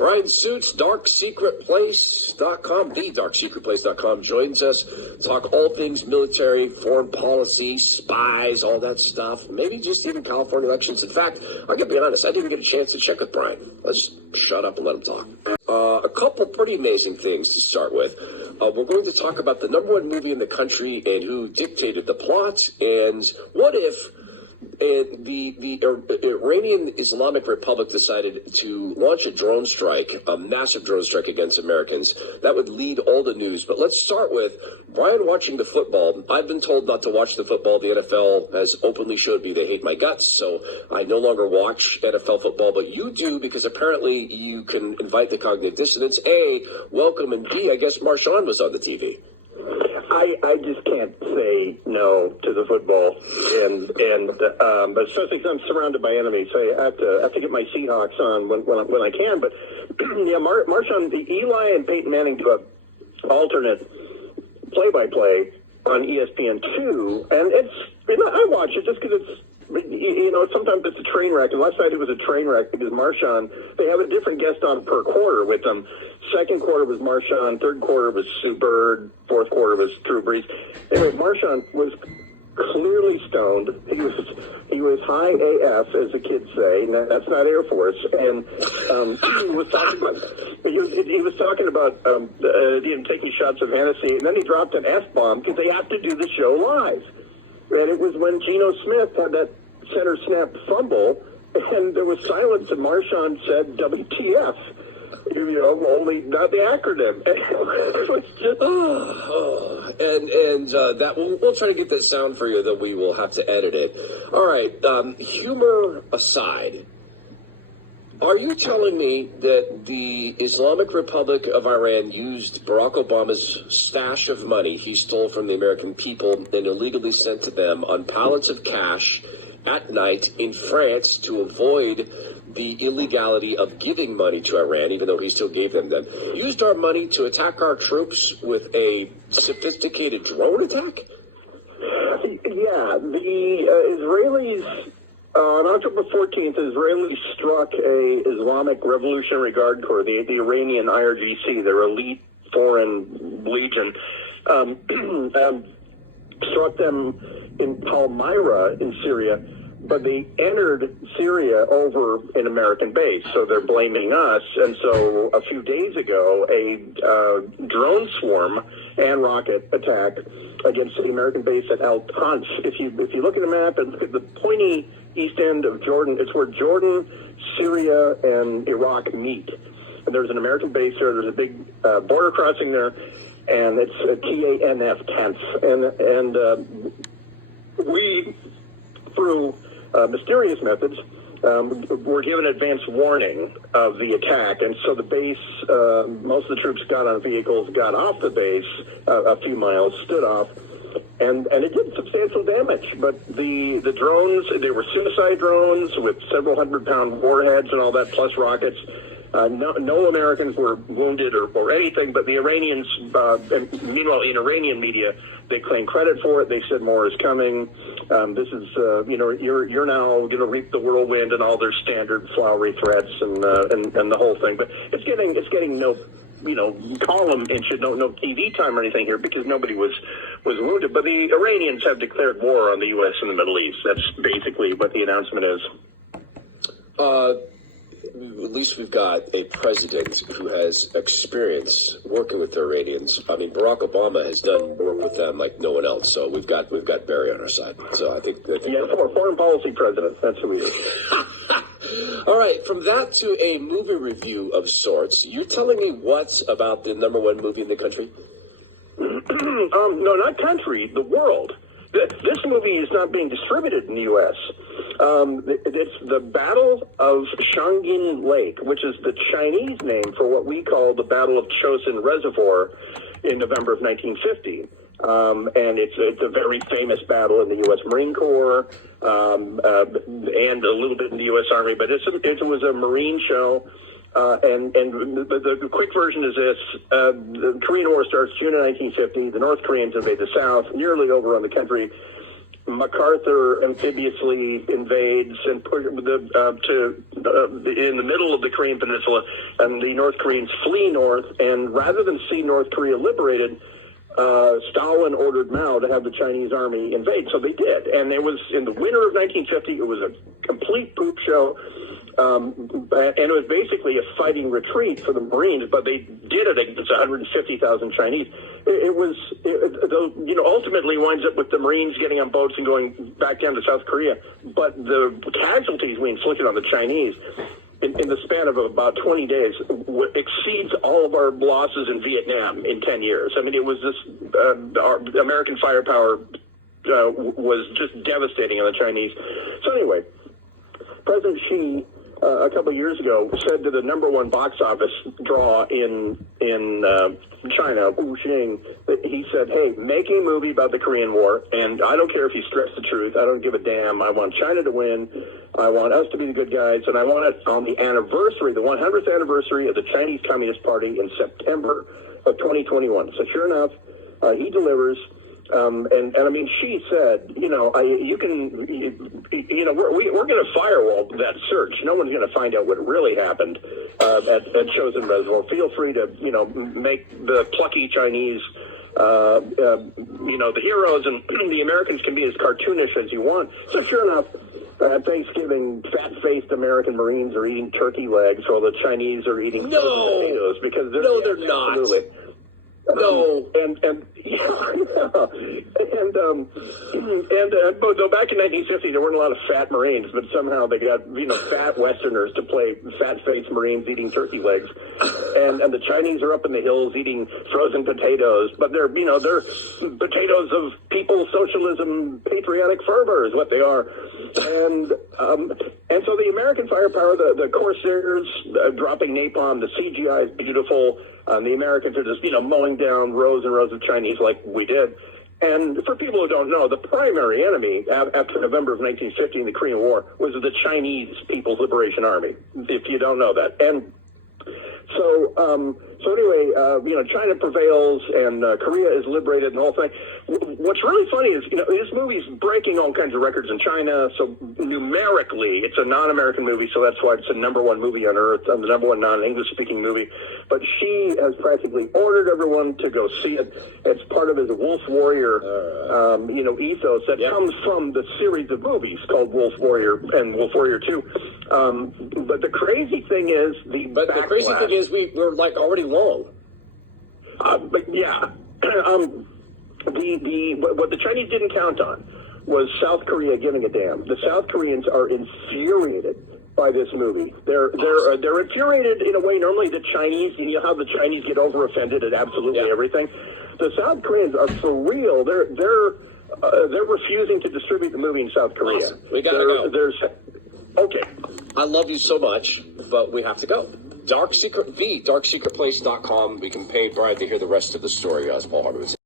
Bryan Suits, darksecretplace.com, thedarksecretplace.com, joins us. Talk all things military, foreign policy, spies, all that stuff. Maybe just even California elections. In fact, I'm going to be honest, I didn't get a chance to check with Bryan. Let's just shut up and let him talk. A couple pretty amazing things to start with. We're going to talk about the #1 movie in the country and who dictated the plot, and what if the Iranian Islamic Republic decided to launch a drone strike, a massive drone strike against Americans. That would lead all the news. But let's start with Bryan watching the football. I've been told not to watch the football. The NFL has openly showed me they hate my guts, so I no longer watch NFL football. But you do, because apparently you can invite the cognitive dissonance. A, welcome, and B, I guess Marshawn was on the TV. I just can't say no to the football, but especially because I'm surrounded by enemies, so I have to get my Seahawks on when I can. But yeah, Marshawn, Eli and Peyton Manning do a alternate play-by-play on ESPN2, and I watch it just because it's. Sometimes it's a train wreck. And last night it was a train wreck because Marshawn, they have a different guest on per quarter with them. Second quarter was Marshawn. Third quarter was Sue Bird. Fourth quarter was Drew Brees. Anyway, Marshawn was clearly stoned. He was high AF, as the kids say. That's not Air Force. And he was talking about him taking shots of Hennessy. And then he dropped an F-bomb because they have to do the show live. And it was when Geno Smith had that center snap fumble, and there was silence, and Marshawn said, WTF. Only not the acronym. It was just... that we'll try to get that sound for you, though we will have to edit it. All right, humor aside, are you telling me that the Islamic Republic of Iran used Barack Obama's stash of money he stole from the American people and illegally sent to them on pallets of cash at night in France to avoid the illegality of giving money to Iran, even though he still gave them used our money to attack our troops with a sophisticated drone attack? Yeah, the Israelis... on October 14th, Israelis struck a Islamic Revolutionary Guard Corps, the Iranian IRGC, their elite foreign legion, struck them in Palmyra in Syria, but they entered Syria over an American base, so they're blaming us. And so a few days ago, a drone swarm and rocket attack against the American base at Al Tanf. If you look at the map and look at the pointy east end of Jordan, it's where Jordan, Syria, and Iraq meet. And there's an American base there. There's a big border crossing there, and it's a TANF, Tanf. And we, through mysterious methods, were given advance warning of the attack, and so the base, most of the troops got on vehicles, got off the base a few miles, stood off, and it did substantial damage. But the drones, they were suicide drones with several hundred-pound warheads and all that, plus rockets. No Americans were wounded or anything, but the Iranians, meanwhile, in Iranian media, they claim credit for it. They said more is coming. This is, you're now going to reap the whirlwind and all their standard flowery threats and the whole thing. But it's getting no, column inches, no TV time or anything here because nobody was wounded. But the Iranians have declared war on the U.S. in the Middle East. That's basically what the announcement is. At least we've got a president who has experience working with the Iranians. I mean, Barack Obama has done work with them like no one else. So we've got Barry on our side. So I think foreign policy president. That's who he is. All right, from that to a movie review of sorts. You're telling me what about the #1 movie in the country? No, not country. The world. This movie is not being distributed in the U.S. It's the Battle of Shangin Lake, which is the Chinese name for what we call the Battle of Chosin Reservoir in November of 1950. And it's a very famous battle in the U.S. Marine Corps and a little bit in the U.S. Army, but it was a Marine show. And the quick version is this. The Korean War starts June of 1950. The North Koreans invade the South, nearly overrun the country. MacArthur amphibiously invades and put in the middle of the Korean Peninsula, and the North Koreans flee north. And rather than see North Korea liberated, Stalin ordered Mao to have the Chinese army invade. So they did, and it was in the winter of 1950. It was a complete poop show. And it was basically a fighting retreat for the Marines, but they did it against 150,000 Chinese. Ultimately winds up with the Marines getting on boats and going back down to South Korea. But the casualties we inflicted on the Chinese in the span of about 20 days exceeds all of our losses in Vietnam in 10 years. I mean, it was this, our American firepower was just devastating on the Chinese. So anyway, President Xi, a couple of years ago, said to the #1 box office draw in China, Wuxing, that he said, "Hey, make a movie about the Korean War, and I don't care if you stretch the truth. I don't give a damn. I want China to win. I want us to be the good guys, and I want it on the anniversary, the 100th anniversary of the Chinese Communist Party in September of 2021." So sure enough, he delivers. And I mean, she said, we're going to firewall that search. No one's going to find out what really happened at Chosin Reservoir. Feel free to, make the plucky Chinese, the heroes, and the Americans can be as cartoonish as you want. So sure enough, at Thanksgiving, fat-faced American Marines are eating turkey legs while the Chinese are eating potatoes because they're not. Absolutely. No, but though back in 1950 there weren't a lot of fat Marines, but somehow they got fat Westerners to play fat-faced Marines eating turkey legs, and the Chinese are up in the hills eating frozen potatoes, but they're potatoes of people's socialism, patriotic fervor is what they are, and so the American firepower, the Corsairs dropping napalm, the CGI is beautiful. The Americans are just, mowing down rows and rows of Chinese like we did. And for people who don't know, the primary enemy after November of 1950 in the Korean War was the Chinese People's Liberation Army, if you don't know that. And so anyway, China prevails and Korea is liberated and the whole thing. What's really funny is, this movie's breaking all kinds of records in China. So numerically, it's a non-American movie, so that's why it's the #1 movie on Earth, the #1 non-English speaking movie. But she has practically ordered everyone to go see it. It's part of his Wolf Warrior, ethos that comes from the series of movies called Wolf Warrior and Wolf Warrior 2. But the crazy thing is the crazy thing is we're like already long. But yeah, what the Chinese didn't count on was South Korea giving a damn. The South Koreans are infuriated by this movie. They're infuriated in a way. Normally, the Chinese, how the Chinese get over offended at absolutely everything. The South Koreans are for real. They're refusing to distribute the movie in South Korea. Awesome. We gotta go. Okay. I love you so much, but we have to go. Darksecretplace.com. We can pay Brian to hear the rest of the story, as Paul Harvey was saying.